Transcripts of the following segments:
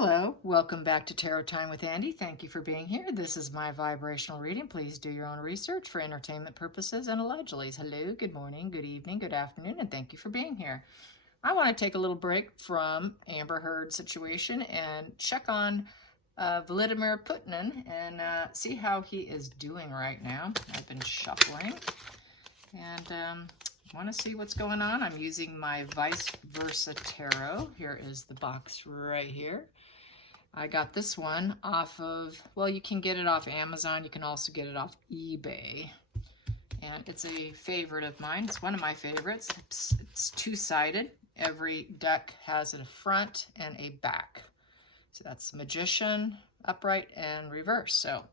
Hello, welcome back to Tarot Time with Andy. Thank you for being here. This is my vibrational reading. Please do your own research for entertainment purposes and allegedly. Hello, good morning, good evening, good afternoon, and thank you for being here. I want to take a little break from Amber Heard's situation and check on Vladimir Putin and see how he is doing right now. I've been shuffling and want to see what's going on. I'm using my Vice Versa Tarot. Here is the box right here. I got this one off of, well, you can get it off Amazon. You can also get it off eBay. And it's a favorite of mine. It's one of my favorites. It's two-sided. Every deck has a front and a back. So that's Magician, upright, and reverse. So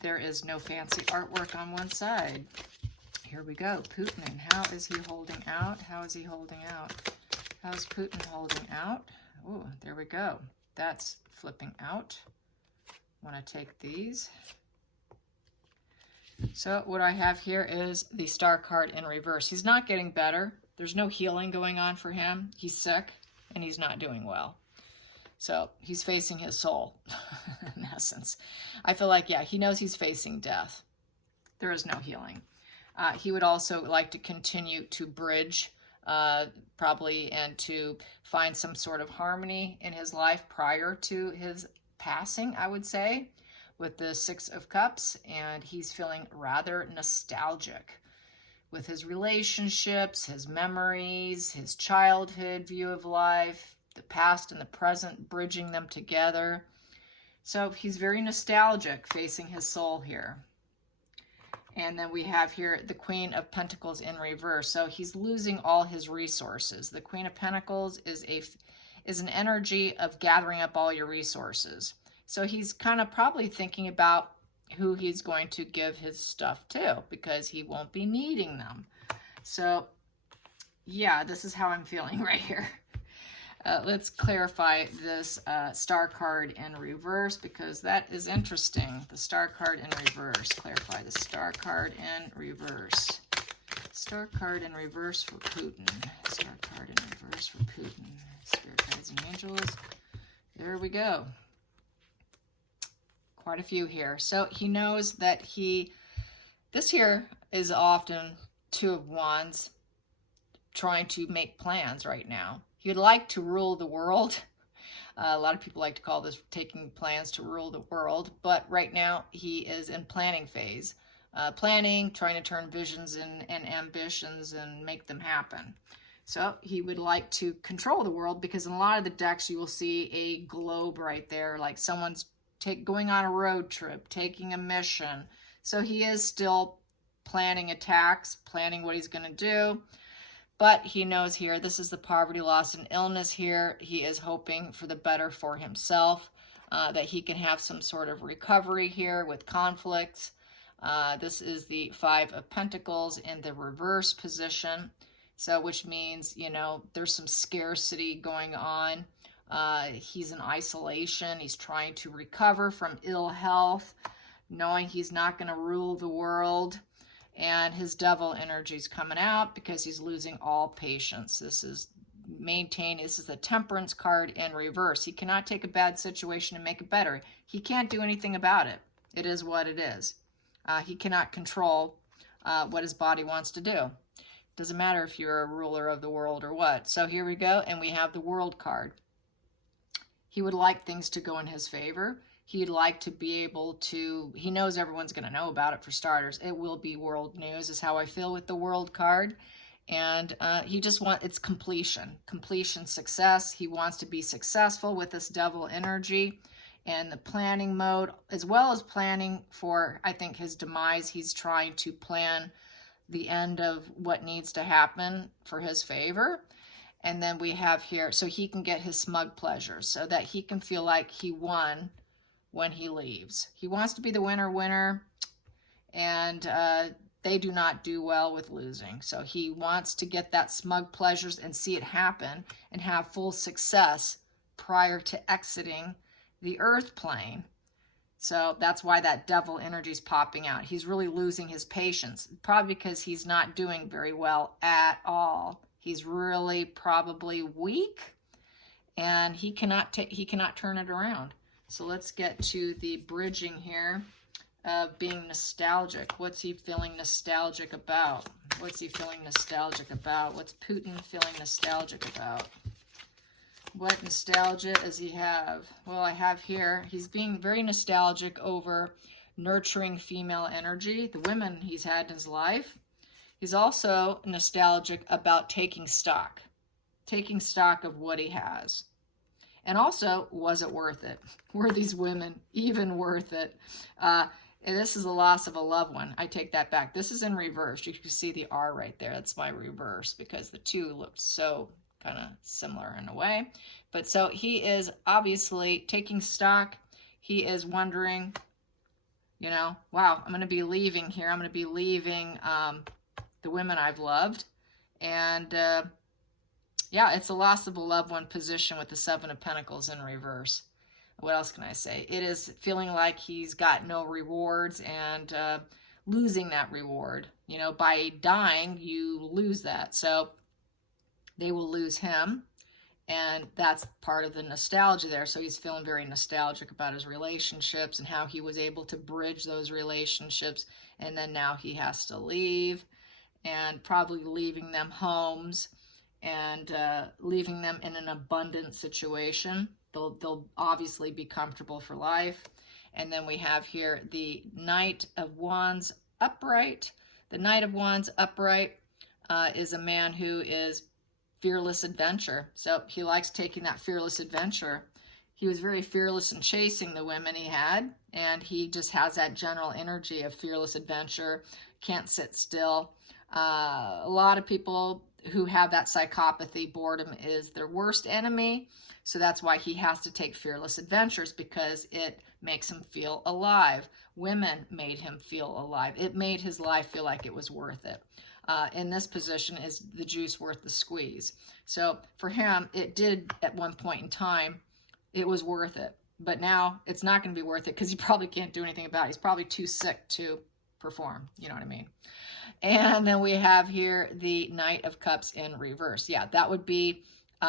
there is no fancy artwork on one side. Here we go. Putin. How is he holding out? How is he holding out? How's Putin holding out? Oh, there we go. That's flipping out. Want to take these. So what I have here is the Star card in reverse. He's not getting better. There's no healing going on for him. He's sick and he's not doing well. So he's facing his soul, in essence. I feel like, yeah, he knows he's facing death. There is no healing. He would also like to continue to bridge probably and to find some sort of harmony in his life prior to his passing, I would say, with the Six of Cups. And he's feeling rather nostalgic with his relationships, his memories, his childhood view of life, the past and the present, bridging them together. So he's very nostalgic, facing his soul here. And then we have here the Queen of Pentacles in reverse. So he's losing all his resources. The Queen of Pentacles is an energy of gathering up all your resources. So he's kind of probably thinking about who he's going to give his stuff to because he won't be needing them. So yeah, this is how I'm feeling right here. Let's clarify this Star card in reverse because that is interesting. The Star card in reverse. Clarify the Star card in reverse. Star card in reverse for Putin. Star card in reverse for Putin. Spirit guides and angels. There we go. Quite a few here. So he knows that this here is often Two of Wands trying to make plans right now. He'd like to rule the world. A lot of people like to call this taking plans to rule the world. But right now he is in planning phase. Planning, trying to turn visions and ambitions and make them happen. So he would like to control the world because in a lot of the decks you will see a globe right there. Like someone's going on a road trip, taking a mission. So he is still planning attacks, planning what he's going to do. But he knows here, this is the poverty, loss, and illness here. He is hoping for the better for himself, that he can have some sort of recovery here with conflicts. This is the Five of Pentacles in the reverse position. So which means, you know, there's some scarcity going on. He's in isolation. He's trying to recover from ill health, knowing he's not going to rule the world. And his devil energy is coming out because he's losing all patience. This is the Temperance card in reverse. He cannot take a bad situation and make it better. He can't do anything about it. It is what it is. He cannot control what his body wants to do. Doesn't matter if you're a ruler of the world or what. So here we go, and we have the World card. He would like things to go in his favor. He'd like to be able to, he knows everyone's going to know about it for starters. It will be world news is how I feel with the World card. And he just wants, it's completion, success. He wants to be successful with this devil energy and the planning mode, as well as planning for, I think, his demise. He's trying to plan the end of what needs to happen for his favor. And then we have here, so he can get his smug pleasures so that he can feel like he won when he leaves. He wants to be the winner, and they do not do well with losing. So he wants to get that smug pleasures and see it happen and have full success prior to exiting the earth plane. So that's why that devil energy is popping out. He's really losing his patience, probably because he's not doing very well at all. He's really probably weak and he cannot turn it around. So let's get to the bridging here of being nostalgic. What's he feeling nostalgic about? What's he feeling nostalgic about? What's Putin feeling nostalgic about? What nostalgia does he have? Well, I have here, he's being very nostalgic over nurturing female energy, the women he's had in his life. He's also nostalgic about taking stock of what he has. And also, was it worth it? Were these women even worth it? And this is the loss of a loved one. I take that back. This is in reverse. You can see the R right there. That's my reverse because the two looked so kind of similar in a way. But so he is obviously taking stock. He is wondering, you know, wow, I'm going to be leaving here. I'm going to be leaving the women I've loved. And yeah, it's a loss of a loved one position with the Seven of Pentacles in reverse. What else can I say? It is feeling like he's got no rewards and losing that reward. You know, by dying, you lose that. So they will lose him. And that's part of the nostalgia there. So he's feeling very nostalgic about his relationships and how he was able to bridge those relationships. And then now he has to leave, and probably leaving them homes and leaving them in an abundant situation. They'll obviously be comfortable for life. And then we have here the Knight of Wands upright. The Knight of Wands upright is a man who is fearless adventure. So he likes taking that fearless adventure. He was very fearless in chasing the women he had, and he just has that general energy of fearless adventure, can't sit still. A lot of people who have that psychopathy, boredom is their worst enemy. So that's why he has to take fearless adventures, because it makes him feel alive. Women made him feel alive. It made his life feel like it was worth it. In this position, is the juice worth the squeeze? So for him, it did at one point in time, it was worth it. But now it's not going to be worth it because he probably can't do anything about it. He's probably too sick to perform. You know what I mean? And then we have here the Knight of Cups in reverse. Yeah, that would be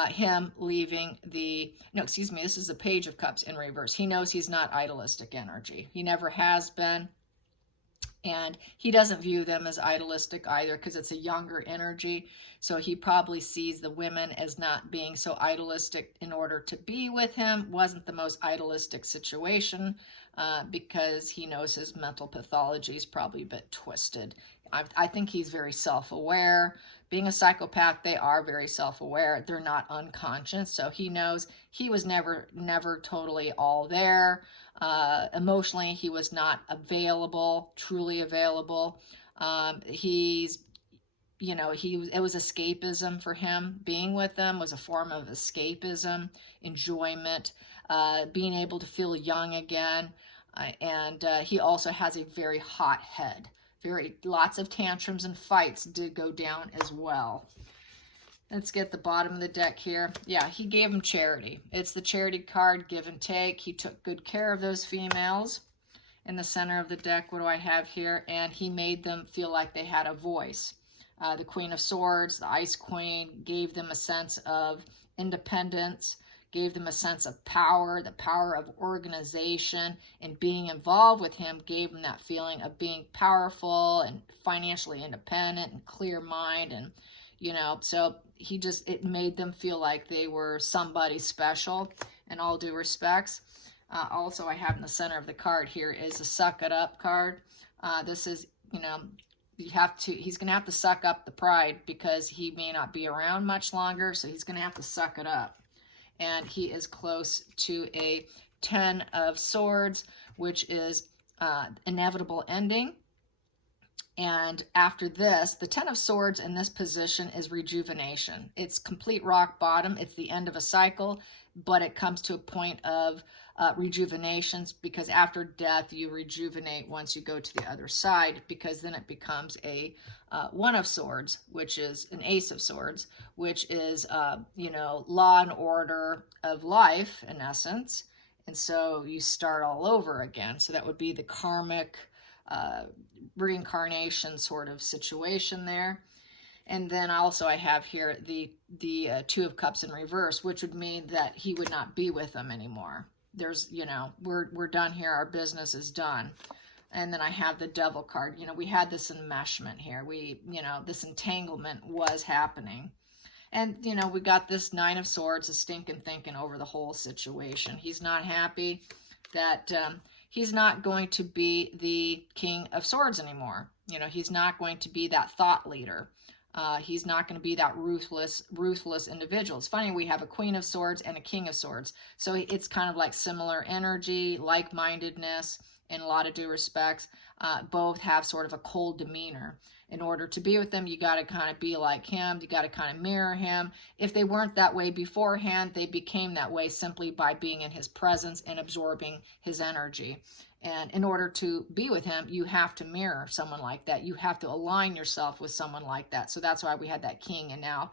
him leaving the, no, excuse me, this is the Page of Cups in reverse. He knows he's not idealistic energy. He never has been. And he doesn't view them as idealistic either, because it's a younger energy. So he probably sees the women as not being so idealistic in order to be with him. Wasn't the most idealistic situation, because he knows his mental pathology is probably a bit twisted. I think he's very self-aware. Being a psychopath, they are very self-aware. They're not unconscious. So he knows he was never totally all there. Emotionally, he was not available, truly available. He's, you know, it was escapism for him. Being with them was a form of escapism, enjoyment, being able to feel young again. And he also has a very hot head. Lots of tantrums and fights did go down as well. Let's get the bottom of the deck here. Yeah, he gave them charity. It's the charity card, give and take. He took good care of those females. In the center of the deck, what do I have here? And he made them feel like they had a voice. The Queen of Swords, the Ice Queen, gave them a sense of independence, gave them a sense of power, the power of organization, and being involved with him gave them that feeling of being powerful and financially independent and clear mind. And, you know, so it made them feel like they were somebody special in all due respects. Also, I have in the center of the card here is a Suck It Up card. This is, you know, he's going to have to suck up the pride, because he may not be around much longer. So he's going to have to suck it up. And he is close to a 10 of Swords, which is inevitable ending. And after this, the 10 of Swords in this position is rejuvenation. It's complete rock bottom. It's the end of a cycle, but it comes to a point of rejuvenations, because after death, you rejuvenate once you go to the other side, because then it becomes a 1 of Swords, which is an Ace of Swords, which is, you know, law and order of life, in essence. And so you start all over again. So that would be the karmic reincarnation sort of situation there. And then also I have here the Two of Cups in reverse, which would mean that he would not be with them anymore. There's, you know, we're done here. Our business is done. And then I have the Devil card. You know, we had this enmeshment here. You know, this entanglement was happening. And, you know, we got this Nine of Swords, a stinking thinking over the whole situation. He's not happy that he's not going to be the King of Swords anymore. You know, he's not going to be that thought leader. He's not going to be that ruthless individual. It's funny, we have a Queen of Swords and a King of Swords. So it's kind of like similar energy, like-mindedness in a lot of due respects. Both have sort of a cold demeanor. In order to be with them, you got to kind of be like him. You got to kind of mirror him. If they weren't that way beforehand, they became that way simply by being in his presence and absorbing his energy. And in order to be with him, you have to mirror someone like that. You have to align yourself with someone like that. So that's why we had that king and now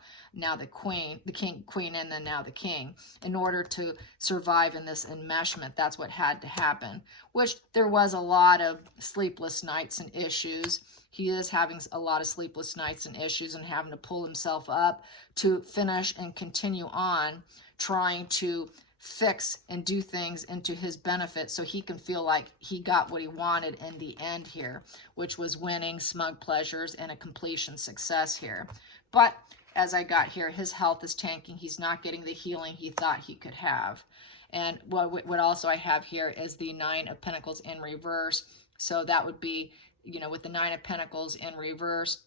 the queen, queen, and then now the king. In order to survive in this enmeshment, that's what had to happen, which there was a lot of sleepless nights and issues. He is having a lot of sleepless nights and issues and having to pull himself up to finish and continue on trying to fix and do things into his benefit so he can feel like he got what he wanted in the end here, which was winning, smug pleasures, and a completion success here. But as I got here, his health is tanking. He's not getting the healing he thought he could have. And what also I have here is the Nine of Pentacles in reverse. So that would be, you know, with the Nine of Pentacles in reverse,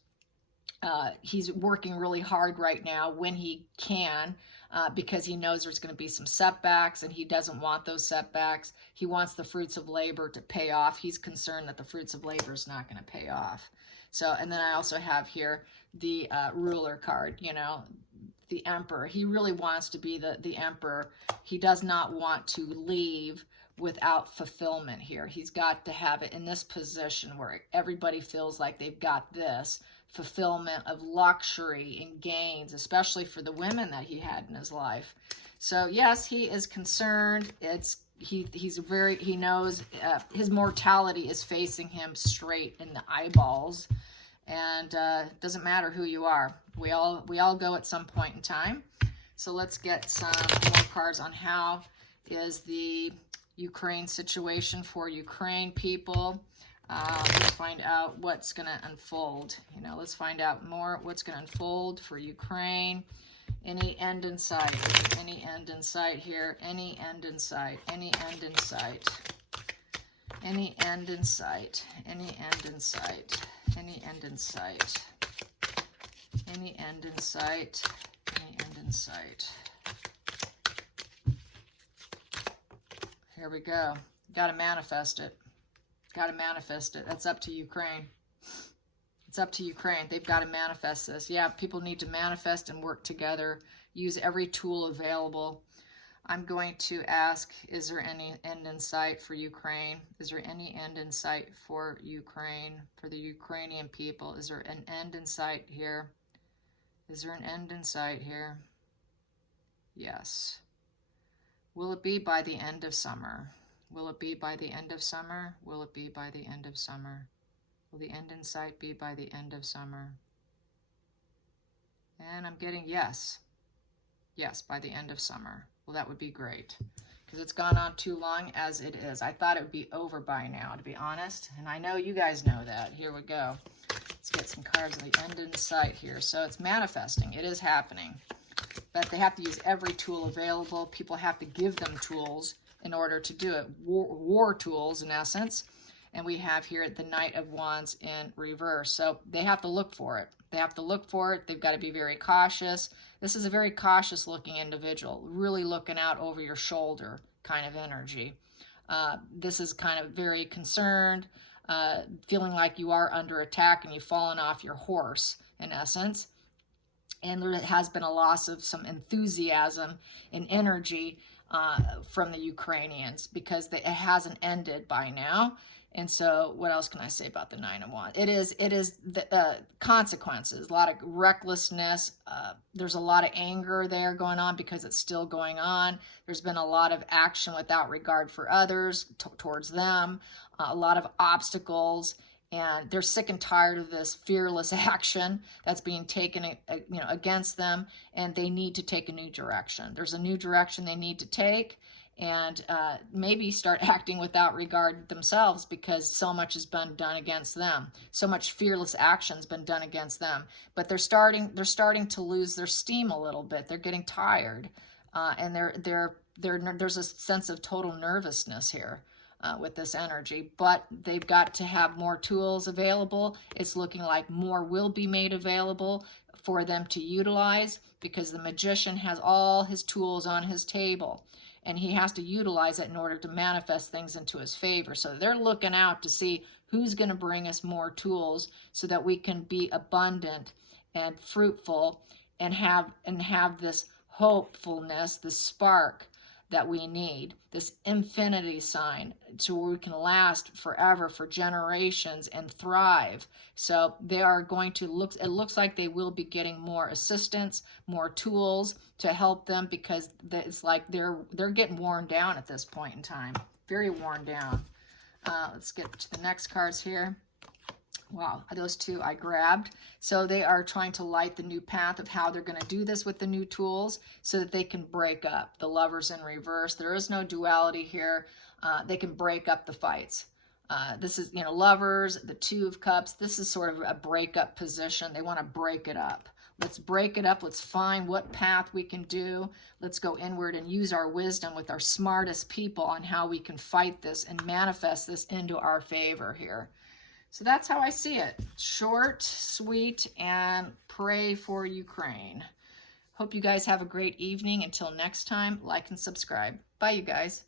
he's working really hard right now when he can, because he knows there's going to be some setbacks and he doesn't want those setbacks. He wants the fruits of labor to pay off. He's concerned that the fruits of labor is not going to pay off. So, and then I also have here the ruler card, you know, the emperor. He really wants to be the emperor. He does not want to leave without fulfillment here. He's got to have it in this position where everybody feels like they've got this fulfillment of luxury and gains, especially for the women that he had in his life. So yes, he is concerned. He knows his mortality is facing him straight in the eyeballs, and it doesn't matter who you are. We all go at some point in time. So let's get some more cards on how is the Ukraine situation for Ukraine people. Let's find out what's going to unfold. You know, let's find out more what's going to unfold for Ukraine. Any end in sight? Any end in sight here? Any end in sight? Any end in sight? Any end in sight? Any end in sight? Any end in sight? Any end in sight? Any end in sight? Here we go. Got to manifest it. Got to manifest it. That's up to Ukraine. It's up to Ukraine. They've got to manifest this. Yeah, people need to manifest and work together. Use every tool available. I'm going to ask, is there any end in sight for Ukraine? Is there any end in sight for Ukraine, for the Ukrainian people? Is there an end in sight here? Is there an end in sight here? Yes. Will it be by the end of summer? Will it be by the end of summer? Will it be by the end of summer? Will the end in sight be by the end of summer? And I'm getting yes. Yes, by the end of summer. Well, that would be great, because it's gone on too long as it is. I thought it would be over by now, to be honest. And I know you guys know that. Here we go. Let's get some cards on the end in sight here. So it's manifesting. It is happening. But they have to use every tool available. People have to give them tools in order to do it. War tools, in essence. And we have here the Knight of Wands in reverse. So they have to look for it. They have to look for it. They've got to be very cautious. This is a very cautious looking individual, really looking out over your shoulder kind of energy. This is kind of very concerned, feeling like you are under attack and you've fallen off your horse, in essence. And there has been a loss of some enthusiasm and energy from the Ukrainians, because it hasn't ended by now. And so what else can I say about the Nine of Wands? It is the consequences, a lot of recklessness. There's a lot of anger there going on because it's still going on. There's been a lot of action without regard for others towards them, a lot of obstacles. and they're sick and tired of this fearless action that's being taken, against them, and they need to take a new direction. There's a new direction they need to take, and maybe start acting without regard themselves, because so much has been done against them. So much fearless action's been done against them. But they're starting to lose their steam a little bit. They're getting tired, and there's a sense of total nervousness here. With this energy, but they've got to have more tools available. It's looking like more will be made available for them to utilize, because the magician has all his tools on his table, and he has to utilize it in order to manifest things into his favor. So they're looking out to see who's going to bring us more tools so that we can be abundant and fruitful, and have this hopefulness, this spark that we need, this infinity sign, to where we can last forever, for generations, and thrive. So they are going to it looks like they will be getting more assistance, more tools to help them, because it's like they're getting worn down at this point in time, very worn down. Let's get to the next cards here. Wow, those two I grabbed. So they are trying to light the new path of how they're going to do this with the new tools, so that they can break up. The Lovers in reverse. There is no duality here. They can break up the fights. This is, Lovers, the Two of Cups. This is sort of a breakup position. They want to break it up. Let's break it up. Let's find what path we can do. Let's go inward and use our wisdom with our smartest people on how we can fight this and manifest this into our favor here. So that's how I see it. Short, sweet, and pray for Ukraine. Hope you guys have a great evening. Until next time, like and subscribe. Bye, you guys.